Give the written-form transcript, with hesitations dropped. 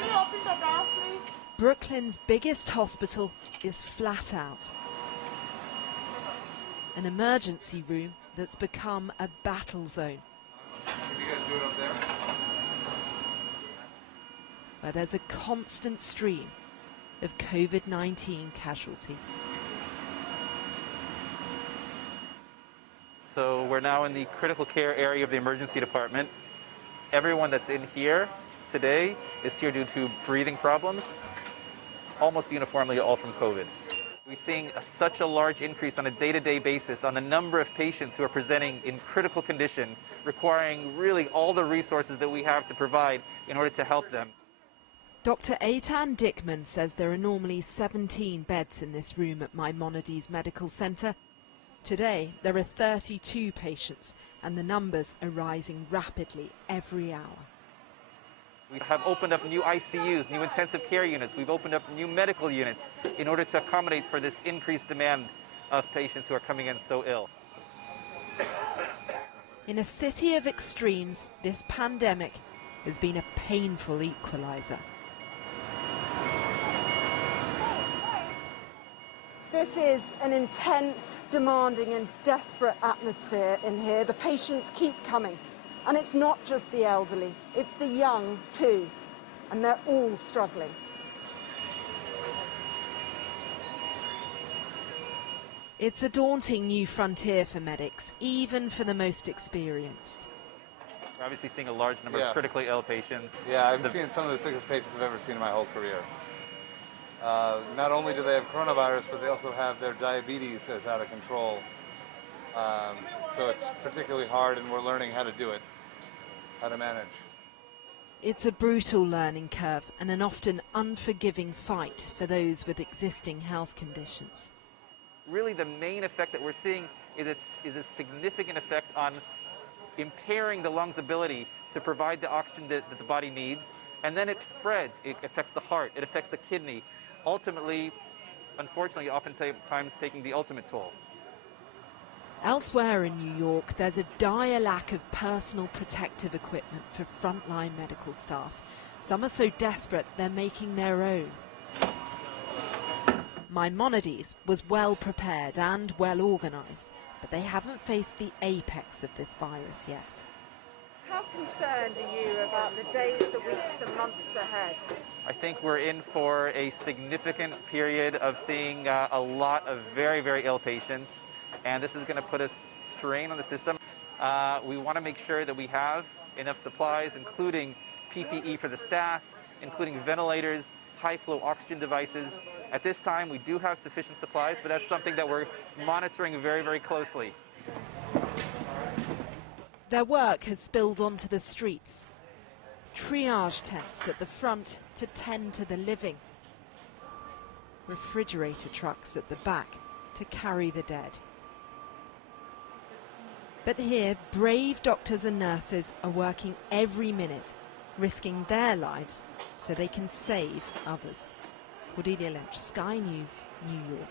Can you open the door, please? Brooklyn's biggest hospital is flat out. An emergency room that's become a battle zone. Can you guys do it up there? Where there's a constant stream of COVID-19 casualties. So we're now in the critical care area of the emergency department. Everyone that's in here today is here due to breathing problems, almost uniformly all from COVID. We're seeing such a large increase on a day-to-day basis on the number of patients who are presenting in critical condition, requiring really all the resources that we have to provide in order to help them. Dr. EITAN DICKMAN says there are normally 17 beds in this room at Maimonides Medical Centre. Today, there are 32 patients, and the numbers are rising rapidly every hour. We have opened up new ICUs, new intensive care units. We've opened up new medical units in order to accommodate for this increased demand of patients who are coming in so ill. In a city of extremes, this pandemic has been a painful equalizer. This is an intense, demanding and desperate atmosphere in here. The patients keep coming. And it's not just the elderly, it's the young too. And they're all struggling. It's a daunting new frontier for medics, even for the most experienced. We're obviously seeing a large number of critically ill patients. Yeah, I've seen some of the sickest patients I've ever seen in my whole career. Not only do they have coronavirus, but they also have their diabetes that's out of control. So it's particularly hard, and we're learning how to do it, how to manage. It's a brutal learning curve and an often unforgiving fight for those with existing health conditions. Really the main effect that we're seeing is a significant effect on impairing the lungs' ability to provide the oxygen that the body needs, and then it spreads. It affects the heart, it affects the kidney, ultimately, unfortunately, oftentimes taking the ultimate toll. Elsewhere in New York, there's a dire lack of personal protective equipment for frontline medical staff. Some are so desperate they're making their own. Maimonides was well prepared and well organised, but they haven't faced the apex of this virus yet. How concerned are you about the days, the weeks and months ahead? I think we're in for a significant period of seeing a lot of very, very ill patients, and this is going to put a strain on the system. We want to make sure that we have enough supplies, including PPE for the staff, including ventilators, high-flow oxygen devices. At this time, we do have sufficient supplies, but that's something that we're monitoring very, very closely. Their work has spilled onto the streets. Triage tents at the front to tend to the living. Refrigerator trucks at the back to carry the dead. But here, brave doctors and nurses are working every minute, risking their lives so they can save others. Cordelia Lynch, Sky News, New York.